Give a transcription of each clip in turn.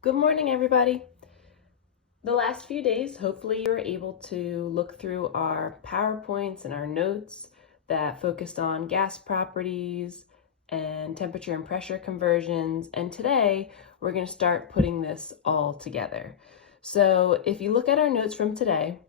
Good morning, everybody. The last few days, hopefully you were able to look through our PowerPoints and our notes that focused on gas properties and temperature and pressure conversions. And today we're going to start putting this all together. So if you look at our notes from today,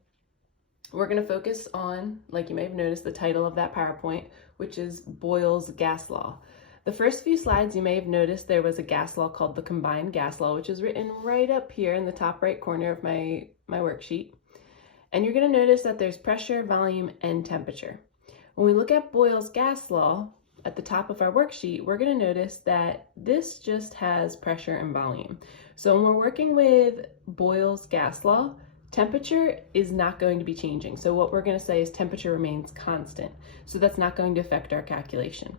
we're going to focus on, like you may have noticed, the title of that PowerPoint, which is Boyles gas law. The first few slides, you may have noticed there was a gas law called the combined gas law, which is written right up here in the top right corner of my worksheet. And you're going to notice that there's pressure, volume, and temperature. When we look at Boyles gas law at the top of our worksheet, we're going to notice that this just has pressure and volume. So when we're working with Boyles gas law, temperature is not going to be changing. So what we're going to say is temperature remains constant. So that's not going to affect our calculation.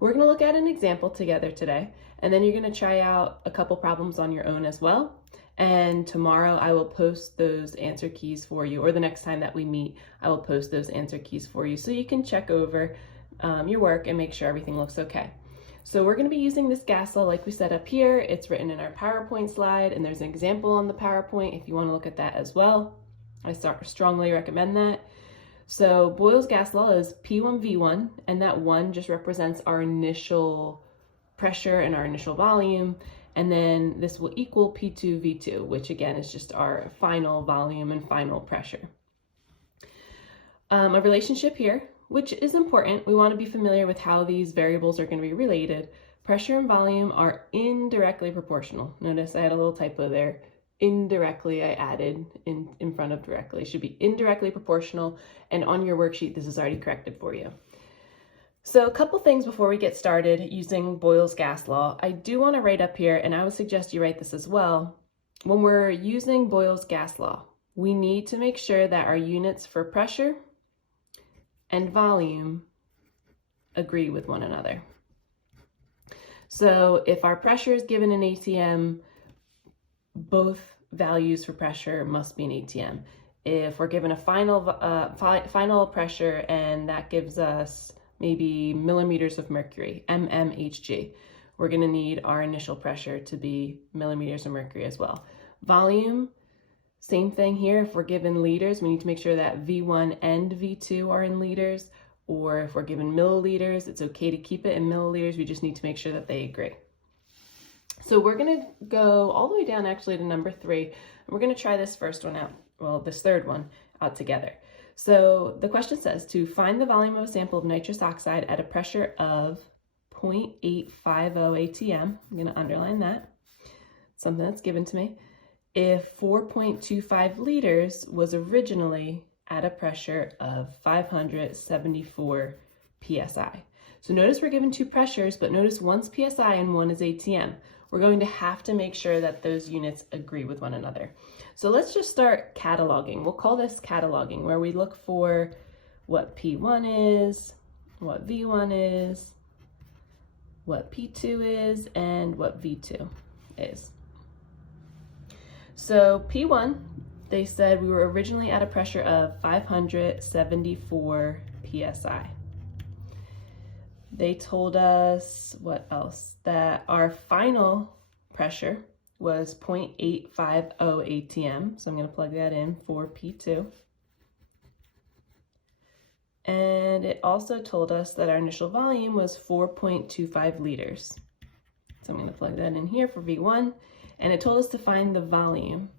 We're going to look at an example together today, and then you're going to try out a couple problems on your own as well. And tomorrow I will post those answer keys for you, or the next time that we meet, I will post those answer keys for you so you can check over your work and make sure everything looks okay. So we're going to be using this gas law like we set up here. It's written in our PowerPoint slide, and there's an example on the PowerPoint if you want to look at that as well. I strongly recommend that. So Boyles gas law is P1V1, and that 1 just represents our initial pressure and our initial volume, and then this will equal P2V2, which again is just our final volume and final pressure. A relationship here, which is important. We want to be familiar with how these variables are going to be related. Pressure and volume are indirectly proportional. Notice I had a little typo there. Indirectly, I added in front of directly. It should be indirectly proportional, and on your worksheet this is already corrected for you. So a couple things before we get started using Boyles gas law. I do want to write up here, and I would suggest you write this as well. When we're using Boyles gas law, we need to make sure that our units for pressure and volume agree with one another. So if our pressure is given in ATM, both values for pressure must be in ATM. If we're given a final pressure and that gives us maybe millimeters of mercury, mmHg, we're going to need our initial pressure to be millimeters of mercury as well. Volume, same thing here. If we're given liters, we need to make sure that V1 and V2 are in liters, or if we're given milliliters, it's okay to keep it in milliliters. We just need to make sure that they agree. So we're going to go all the way down actually to number 3, and we're going to try this first one out, well, this third one out together. So the question says to find the volume of a sample of nitrous oxide at a pressure of 0.850 ATM. I'm going to underline that, something that's given to me, if 4.25 liters was originally at a pressure of 574 psi. So notice we're given two pressures, but notice one's psi and one is ATM. We're going to have to make sure that those units agree with one another. So let's just start cataloging. We'll call this cataloging, where we look for what P1 is, what V1 is, what P2 is, and what V2 is. So P1, they said we were originally at a pressure of 574 psi. They told us, what else? That our final pressure was 0.850 ATM. So I'm going to plug that in for P2. And it also told us that our initial volume was 4.25 liters. So I'm going to plug that in here for V1. And it told us to find the volume,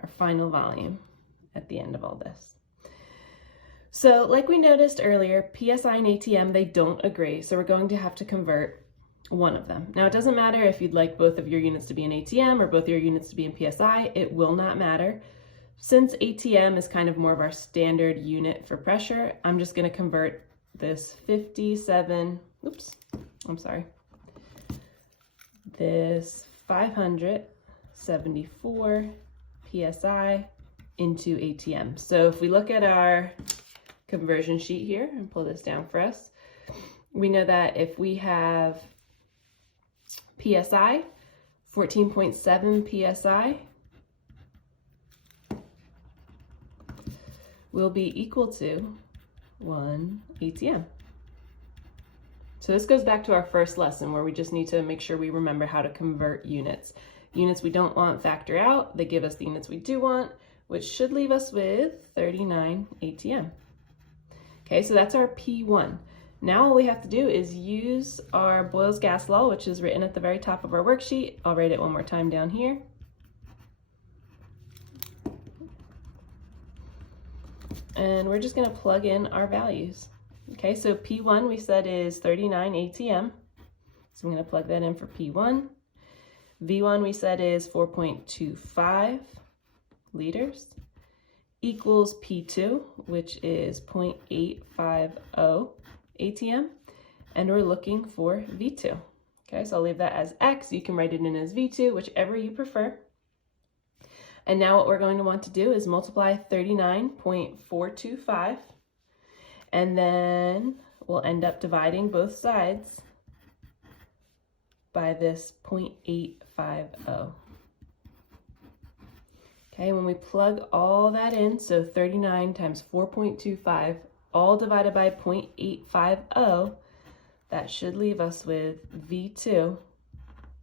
our final volume at the end of all this. So like we noticed earlier, PSI and ATM, they don't agree. So we're going to have to convert one of them. Now it doesn't matter if you'd like both of your units to be in ATM or both your units to be in PSI, it will not matter. Since ATM is kind of more of our standard unit for pressure, I'm just going to convert this this 574 psi into ATM. So if we look at our conversion sheet here and pull this down for us, we know that if we have PSI, 14.7 psi will be equal to 1 ATM. So this goes back to our first lesson where we just need to make sure we remember how to convert units. Units we don't want, factor out. They give us the units we do want, which should leave us with 39 ATM. Okay, so that's our P1. Now all we have to do is use our Boyles gas law, which is written at the very top of our worksheet. I'll write it one more time down here. And we're just going to plug in our values. Okay, so P1 we said is 39 ATM. So I'm going to plug that in for P1. V1 we said is 4.25 liters equals P2, which is 0.850 ATM. And we're looking for V2. Okay, so I'll leave that as X. You can write it in as V2, whichever you prefer. And now what we're going to want to do is multiply 39.425, and then we'll end up dividing both sides by this 0.850. Okay, when we plug all that in, so 39 times 4.25, all divided by 0.850, that should leave us with V2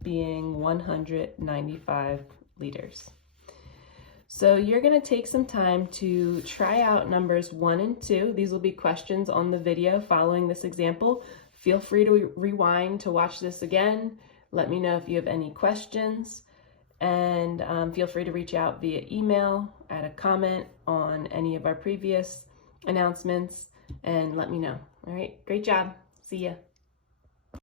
being 195 liters. So you're going to take some time to try out numbers 1 and 2. These will be questions on the video following this example. Feel free to rewind to watch this again. Let me know if you have any questions, and feel free to reach out via email, add a comment on any of our previous announcements, and let me know. All right, great job. See ya.